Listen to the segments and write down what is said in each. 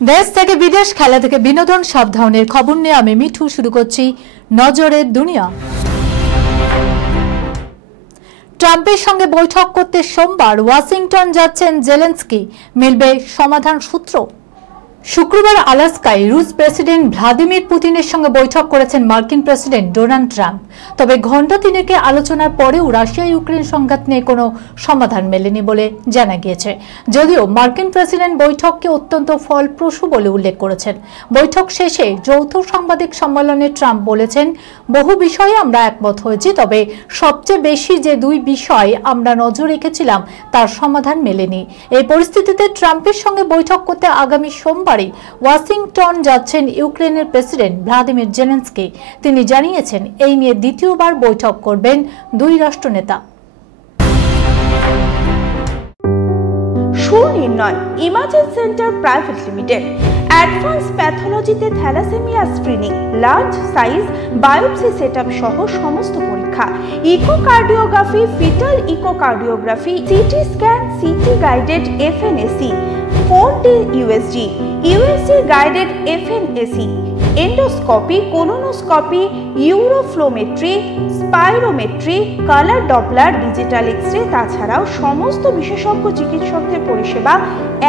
দেশ থেকে বিদেশ, খেলা থেকে বিনোদন, সব ধরনের খবর নিয়ে আমি মিঠু শুরু করছি নজরের দুনিয়া। ট্রাম্পের সঙ্গে বৈঠক করতে সোমবার ওয়াশিংটন যাচ্ছেন জেলেনস্কি, মিলবে সমাধান সূত্র। শুক্রবার আলাস্কায় রুশ প্রেসিডেন্ট ভ্লাদিমির পুতিনের সঙ্গে বৈঠক করেছেন মার্কিন প্রেসিডেন্ট ডোনাল্ড ট্রাম্প। তবে ঘণ্টা তিনেকের আলোচনার পরেও রাশিয়া ইউক্রেন সংঘাত নিয়ে কোনো সমাধান মেলেনি বলে জানা গিয়েছে। যদিও মার্কিন প্রেসিডেন্ট বৈঠককে অত্যন্ত ফলপ্রসূ বলে উল্লেখ করেছেন। বৈঠক শেষে যৌথ সাংবাদিক সম্মেলনে ট্রাম্প বলেছেন, বহু বিষয়ে আমরা একমত হয়েছি, তবে সবচেয়ে বেশি যে দুই বিষয় আমরা নজর রেখেছিলাম তার সমাধান মেলেনি। এই পরিস্থিতিতে ট্রাম্পের সঙ্গে বৈঠক করতে আগামী সোমবার ওয়াশিংটন যাচ্ছেন ইউক্রেনের প্রেসিডেন্ট ভ্লাদিমির জেলেনস্কি। তিনি জানিয়েছেন এই নিয়ে দ্বিতীয়বার বৈঠক করবেন দুই রাষ্ট্রনেতা। Sunirnoy imaging centre private limited advance প্যাথোলজিতে thalassemia screening, large size biopsy setup সহ সমস্ত পরীক্ষা, echocardiography, fetal echocardiography, CT scan, CT guided FNAC, 4D USG, USG guided FNAC, endoscopy, colonoscopy, uroflowmetry, spirometry, colour doppler, digital X-ray, তাছাড়াও সমস্ত বিশেষজ্ঞ চিকিৎসকদের পরিষেবা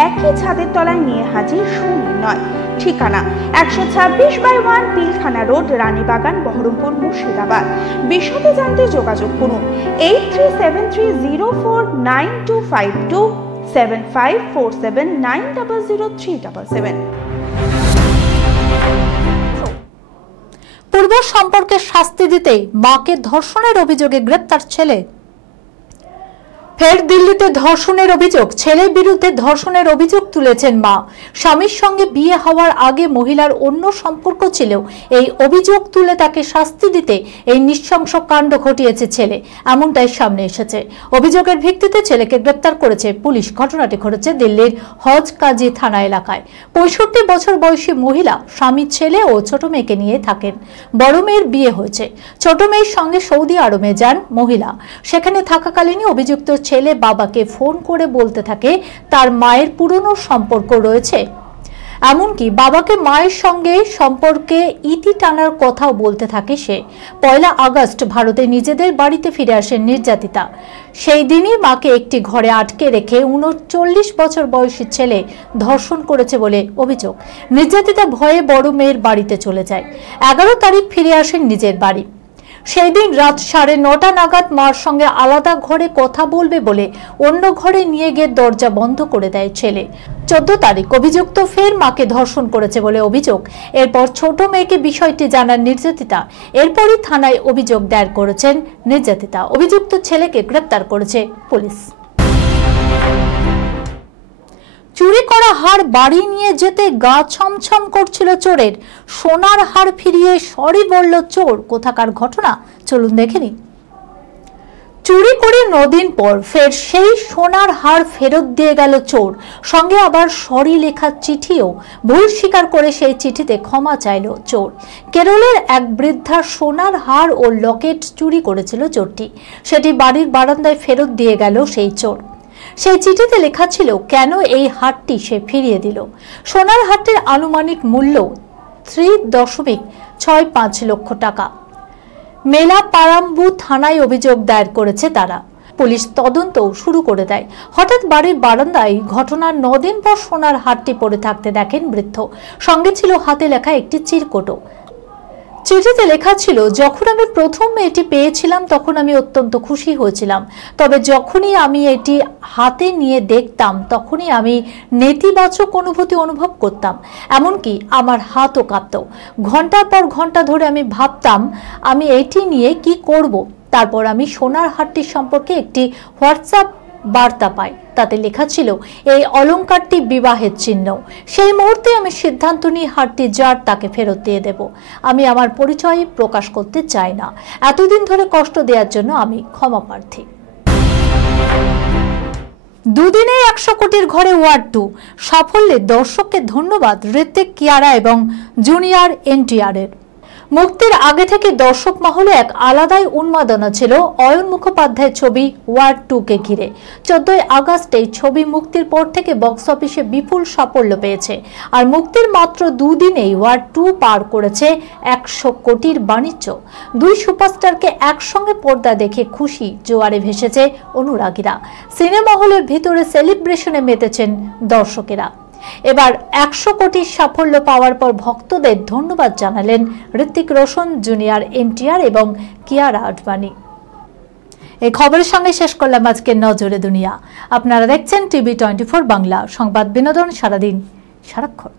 একই ছাদের তলায় নিয়ে হাজির সুনির্ণয়। ঠিকানা 126/1 পিলখানা রোড, রানীবাগান, বহরমপুর, মুর্শিদাবাদ। বিশদে জানতে যোগাযোগ করুন 8373049252 7547900377। পূর্ব সম্পর্কে শাস্তি দিতে মাকে ধর্ষণের অভিযোগে গ্রেপ্তার ছেলে। ফের দিল্লিতে ধর্ষণের অভিযোগ, ছেলের বিরুদ্ধে ধর্ষণের অভিযোগ তুলেছেন মা। স্বামীর সঙ্গে বিয়ে হওয়ার আগে মহিলার অন্য সম্পর্ক ছিল, এই অভিযোগ তুলে তাকে শাস্তি দিতে এই নৃশংস কাণ্ড ঘটিয়েছে ছেলে, এমনটাই সামনে এসেছে। অভিযোগের ভিত্তিতে ছেলেকে গ্রেপ্তার করেছে পুলিশ। ঘটনাটি ঘটেছে দিল্লির হজ কাজী থানা এলাকায়। 65 বছর বয়সী মহিলা স্বামী, ছেলে ও ছোট মেয়েকে নিয়ে থাকেন। বড় মেয়ের বিয়ে হয়েছে। ছোট মেয়ের সঙ্গে সৌদি আরবে যান মহিলা। সেখানে থাকাকালীনই অভিযুক্ত ছেলে বাবাকে ফোন করে বলতে থাকে তার মায়ের পুরনো সম্পর্ক রয়েছে, এমনকি বাবাকে মায়ের সঙ্গে সম্পর্কে ইতি টানার কথাও বলতে থাকে সে। 1 আগস্ট ভারতে নিজেদের বাড়িতে ফিরে আসেন নির্যাতিতা। সেই দিনই মাকে একটি ঘরে আটকে রেখে 39 বছর বয়সী ছেলে ধর্ষণ করেছে বলে অভিযোগ। নির্যাতিতা ভয়ে বড় মেয়ের বাড়িতে চলে যায়। 11 তারিখ ফিরে আসেন নিজের বাড়ি। সেই দিন রাত 9:30 নাগাদ মার সঙ্গে আলাদা ঘরে কথা বলবে বলে অন্য ঘরে নিয়ে গিয়ে দরজা বন্ধ করে দেয় ছেলে। 14 তারিখ অভিযুক্ত ফের মাকে ধর্ষণ করেছে বলে অভিযোগ। এরপর ছোট মেয়েকে বিষয়টি জানান নির্যাতিতা। এরপরই থানায় অভিযোগ দায়ের করেছেন নির্যাতিতা। অভিযুক্ত ছেলেকে গ্রেপ্তার করেছে পুলিশ। চুরি করা হার বাড়ি নিয়ে যেতে গা ছমছম করছিল চোরের। সোনার হার ফিরিয়ে সরি বলল চোর। কোথাকার ঘটনা চলুন দেখে নিন। চুরি করে 9 দিন পর ফের সেই সোনার হার ফেরত দিয়ে গেল চোর। সঙ্গে আবার সরি লেখা চিঠিও। ভুল স্বীকার করে সেই চিঠিতে ক্ষমা চাইল চোর। কেরলের এক বৃদ্ধার সোনার হার ও লকেট চুরি করেছিল চোরটি। সেটি বাড়ির বারান্দায় ফেরত দিয়ে গেল সেই চোর। সেই চিঠিতে লেখা ছিল কেন এই হারটি সে ফিরিয়ে দিল। সোনার হারটির আনুমানিক মূল্য 3.65 লক্ষ টাকা। মেলা পারাম্বু থানায় অভিযোগ দায়ের করেছে তারা। পুলিশ তদন্ত শুরু করে দেয়। হঠাৎ বাড়ির বারান্দায় ঘটনার 9 দিন পর সোনার হারটি পড়ে থাকতে দেখেন বৃদ্ধ। সঙ্গে ছিল হাতে লেখা একটি চিরকুটো। চিঠিতে লেখা ছিল, যখন আমি প্রথম এটি পেয়েছিলাম তখন আমি অত্যন্ত খুশি হয়েছিলাম, তবে যখনই আমি এটি হাতে নিয়ে দেখতাম তখনই আমি নেতিবাচক অনুভূতি অনুভব করতাম, এমনকি আমার হাতও কাঁপত। ঘন্টার পর ঘন্টা ধরে আমি ভাবতাম আমি এটি নিয়ে কি করব। তারপর আমি সোনার হারটি সম্পর্কে একটি হোয়াটসঅ্যাপ বার্তা পাই। তাতে লেখা ছিল এই অলংকারটি বিবাহের চিহ্ন। সেই মুহূর্তে আমি সিদ্ধান্ত নিই হারটি যার তাকে ফেরত দিয়ে দেব। আমি আমার পরিচয় প্রকাশ করতে চাই না। এতদিন ধরে কষ্ট দেওয়ার জন্য আমি ক্ষমা প্রার্থী। দুদিনে 100 কোটির ঘরে ওয়ার্ড 2 সাফল্যে দর্শককে ধন্যবাদ ঋত্বিক, কিয়ারা এবং জুনিয়র NTR-এর। মুক্তির আগে থেকে দর্শক মহলে এক আলাদাই উন্মাদনা ছিল অয়ন মুখোপাধ্যায়ের ছবি ওয়ার 2 কে ঘিরে। 14 আগস্ট এই ছবি মুক্তির পর থেকে বক্স অফিসে বিপুল সাফল্য পেয়েছে। আর মুক্তির মাত্র দুদিনেই ওয়ার 2 পার করেছে 100 কোটির বাণিজ্য। দুই সুপারস্টারকে একসঙ্গে পর্দা দেখে খুশি জোয়ারে ভেসেছে অনুরাগীরা। সিনেমা হলের ভিতরে সেলিব্রেশনে মেতেছেন দর্শকেরা। এবার 100 কোটির সাফল্য পাওয়ার পর ভক্তদের ধন্যবাদ জানালেন ঋত্বিক রোশন, জুনিয়র এনটিআর এবং কিয়ারা আডবাণী। এই খবরের সঙ্গে শেষ করলাম আজকের নজরে দুনিয়া। আপনারা দেখছেন টিভি 24 বাংলা, সংবাদ বিনোদন সারাদিন সারাক্ষণ।